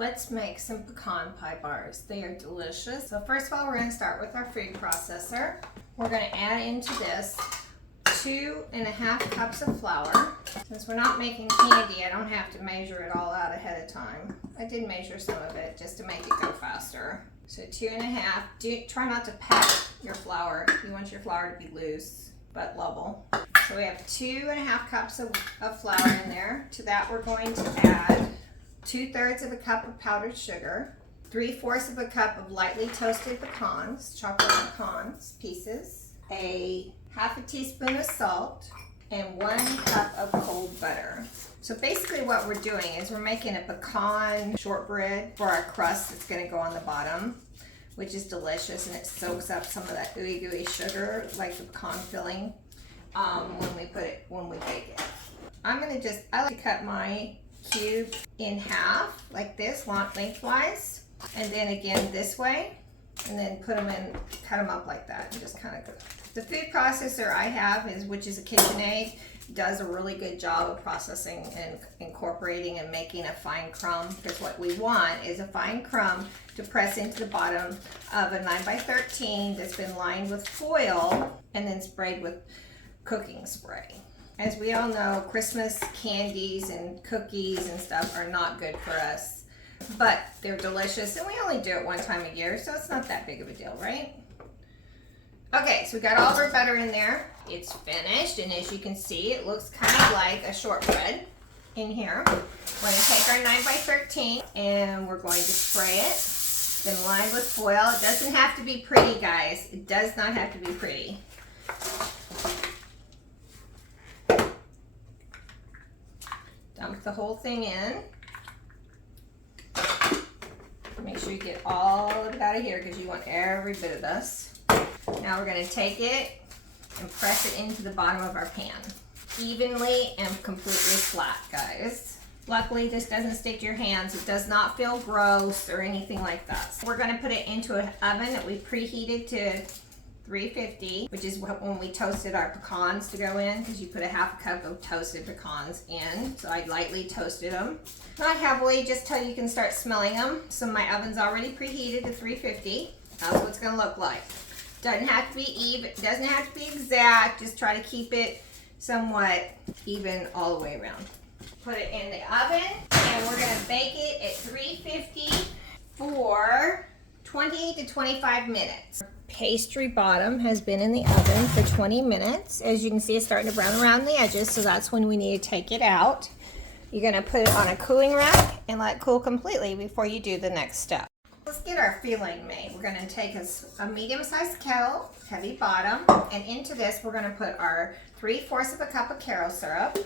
Let's make some pecan pie bars. They are delicious. So first of all, we're going to start with our food processor. We're going to add into this 2.5 cups of flour. Since we're not making candy, I don't have to measure it all out ahead of time. I did measure some of it just to make it go faster. So 2.5. Try not to pack your flour. You want your flour to be loose but level. So we have 2.5 cups of flour in there. To that we're going to add 2/3 of a cup of powdered sugar, 3/4 of a cup of lightly toasted pecans, chocolate pecans pieces, a half a teaspoon of salt, and 1 cup of cold butter. So basically what we're doing is we're making a pecan shortbread for our crust that's going to go on the bottom, which is delicious, and it soaks up some of that ooey gooey sugar like the pecan filling when we bake it. I like to cut my cube in half like this, lengthwise, and then again this way, and then cut them up like that, and just kind of. The food processor I have which is a KitchenAid, does a really good job of processing and incorporating and making a fine crumb, because what we want is a fine crumb to press into the bottom of a 9x13 that's been lined with foil and then sprayed with cooking spray. As we all know, Christmas candies and cookies and stuff are not good for us, but they're delicious, and we only do it one time a year, so it's not that big of a deal, right? Okay, so we got all of our butter in there. It's finished, and as you can see, it looks kind of like a shortbread in here. We're going to take our 9x13 and we're going to spray it. It's been lined with foil. It doesn't have to be pretty, guys. It does not have to be pretty. Dump the whole thing in. Make sure you get all of it out of here because you want every bit of this. Now we're going to take it and press it into the bottom of our pan. Evenly and completely flat, guys. Luckily, this doesn't stick to your hands. It does not feel gross or anything like that. So we're going to put it into an oven that we preheated to 350, which is when we toasted our pecans to go in, because you put a half a cup of toasted pecans in. So I lightly toasted them. Not heavily, just till you can start smelling them. So my oven's already preheated to 350. That's what it's going to look like. Doesn't have to be even, doesn't have to be exact, just try to keep it somewhat even all the way around. Put it in the oven, and we're going to bake it at 350 for 20 to 25 minutes. Pastry bottom has been in the oven for 20 minutes. As you can see, it's starting to brown around the edges, so that's when we need to take it out. You're going to put it on a cooling rack and let it cool completely before you do the next step. Let's get our filling made. We're going to take a medium-sized kettle, heavy bottom, and into this we're going to put our 3/4 of a cup of Caro syrup.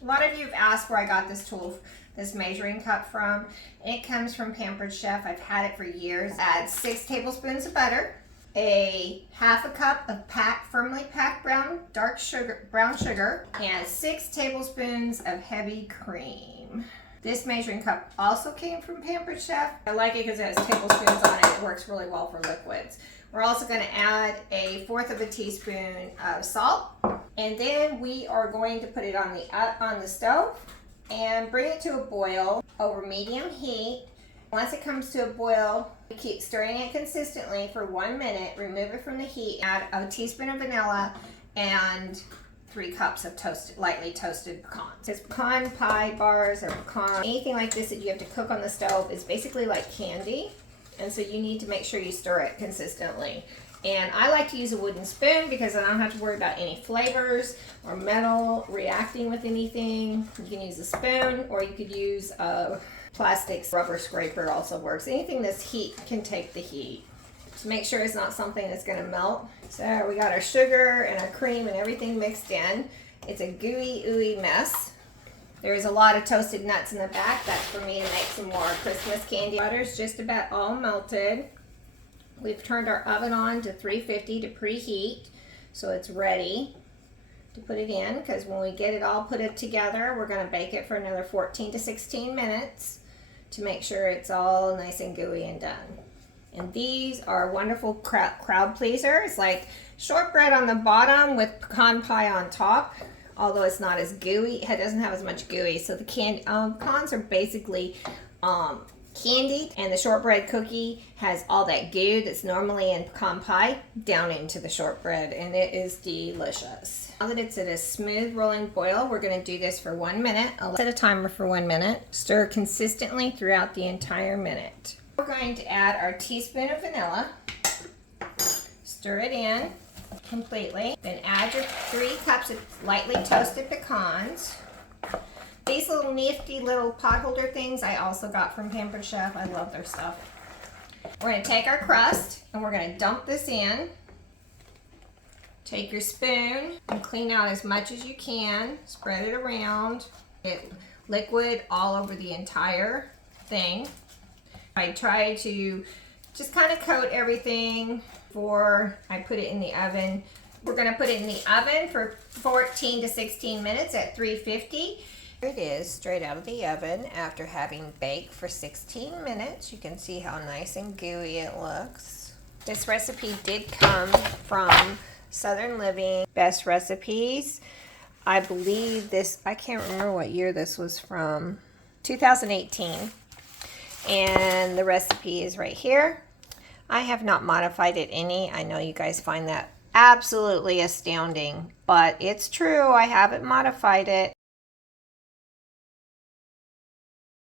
A lot of you have asked where I got this measuring cup from. It comes from Pampered Chef. I've had it for years. Add 6 tablespoons of butter, a half a cup of firmly packed brown sugar, and 6 tablespoons of heavy cream. This measuring cup also came from Pampered Chef. I like it because it has tablespoons on it. It works really well for liquids. We're also going to add a 1/4 of a teaspoon of salt. And then we are going to put it on the stove and bring it to a boil over medium heat. Once it comes to a boil, keep stirring it consistently for 1 minute. Remove it from the heat. Add a teaspoon of vanilla and 3 cups of lightly toasted pecans. This pecan pie bars or anything like this that you have to cook on the stove is basically like candy, and so you need to make sure you stir it consistently. And I like to use a wooden spoon because I don't have to worry about any flavors or metal reacting with anything. You can use a spoon, or you could use a plastic rubber scraper. Also works. Anything that's heat can take the heat. So make sure it's not something that's going to melt. So we got our sugar and our cream and everything mixed in. It's a gooey, ooey mess. There's a lot of toasted nuts in the back. That's for me to make some more Christmas candy. Butter's just about all melted. We've turned our oven on to 350 to preheat, so it's ready to put it in, because when we get it all put together, we're going to bake it for another 14 to 16 minutes to make sure it's all nice and gooey and done. And these are wonderful crowd pleasers, like shortbread on the bottom with pecan pie on top. Although it's not as gooey, it doesn't have as much gooey. So the pecans are basically candied, and the shortbread cookie has all that goo that's normally in pecan pie down into the shortbread, and it is delicious. Now that it's at a smooth rolling boil, we're going to do this for 1 minute. I'll set a timer for 1 minute. Stir consistently throughout the entire minute. We're going to add our teaspoon of vanilla. Stir it in completely. Then add your 3 cups of lightly toasted pecans. These little nifty little pot holder things I also got from Pampered Chef. I love their stuff. We're going to take our crust and we're going to dump this in. Take your spoon and clean out as much as you can. Spread it around. Get liquid all over the entire thing. I try to just kind of coat everything before I put it in the oven. We're going to put it in the oven for 14 to 16 minutes at 350. Here it is, straight out of the oven after having baked for 16 minutes. You can see how nice and gooey it looks. This recipe did come from Southern Living Best Recipes. I believe this, I can't remember what year this was from, 2018. And the recipe is right here. I have not modified it any. I know you guys find that absolutely astounding, but it's true. I haven't modified it.